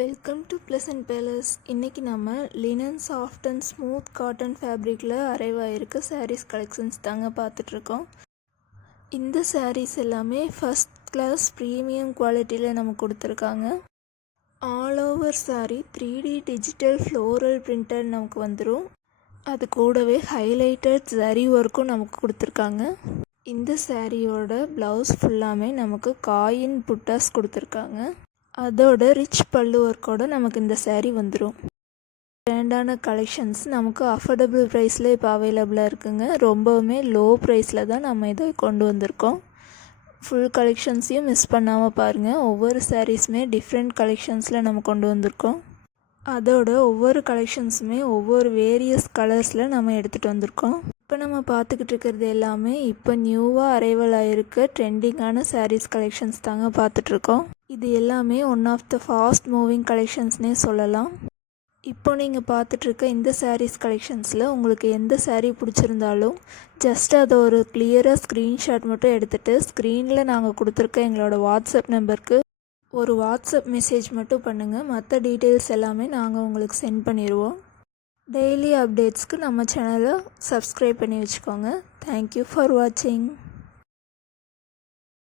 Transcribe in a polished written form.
Welcome to pleasant palace. இன்றைக்கி நம்ம linen soft and smooth cotton ஃபேப்ரிக்கில் அரைவாயிருக்க சாரீஸ் கலெக்ஷன்ஸ் தாங்க பார்த்துட்ருக்கோம். இந்த சாரீஸ் எல்லாமே ஃபஸ்ட் கிளாஸ் ப்ரீமியம் குவாலிட்டியில் நம்ம கொடுத்துருக்காங்க. All over sari 3D digital floral printed நமக்கு வந்துடும். அது கூடவே ஹைலைட்டட் ஜரி ஒர்க்கும் நமக்கு கொடுத்துருக்காங்க. இந்த சாரியோட ப்ளவுஸ் ஃபுல்லாமே நமக்கு காயின் புட்டாஸ் கொடுத்துருக்காங்க. அதோட ரிச் பல்லு ஒர்க்கோடு நமக்கு இந்த சேரீ வந்துடும். பிராண்டான கலெக்ஷன்ஸ் நமக்கு அஃபோர்டபுள் ப்ரைஸில் இப்போ அவைலபிளாக இருக்குங்க. ரொம்பவுமே லோ ப்ரைஸில் தான் நம்ம இதை கொண்டு வந்திருக்கோம். ஃபுல் கலெக்ஷன்ஸையும் மிஸ் பண்ணாமல் பாருங்கள். ஒவ்வொரு சாரீஸுமே டிஃப்ரெண்ட் கலெக்ஷன்ஸில் நம்ம கொண்டு வந்திருக்கோம். அதோட ஒவ்வொரு கலெக்ஷன்ஸுமே ஒவ்வொரு வேரியஸ் கலர்ஸில் நம்ம எடுத்துகிட்டு வந்திருக்கோம். இப்போ நம்ம பார்த்துக்கிட்டு இருக்கிறது எல்லாமே இப்போ நியூவாக அரைவல் ஆகிருக்க ட்ரெண்டிங்கான சாரீஸ் கலெக்ஷன்ஸ் தாங்க பார்த்துட்ருக்கோம். இது எல்லாமே one of the fast moving கலெக்ஷன்ஸ்னே சொல்லலாம். இப்போ நீங்கள் பார்த்துட்ருக்க இந்த சாரீஸ் கலெக்ஷன்ஸில் உங்களுக்கு எந்த சாரீ பிடிச்சிருந்தாலும் ஜஸ்ட் அதை ஒரு கிளியராக ஸ்க்ரீன்ஷாட் மட்டும் எடுத்துகிட்டு ஸ்க்ரீனில் நாங்கள் கொடுத்துருக்க எங்களோட வாட்ஸ்அப் நம்பருக்கு ஒரு வாட்ஸ்அப் மெசேஜ் மட்டும் பண்ணுங்கள். மற்ற டீட்டெயில்ஸ் எல்லாமே நாங்கள் உங்களுக்கு சென்ட் பண்ணிடுவோம். டெய்லி அப்டேட்ஸ்க்கு நம்ம சேனலை சப்ஸ்கிரைப் பண்ணி வச்சுக்கோங்க. தேங்க்யூ ஃபார் வாட்சிங்.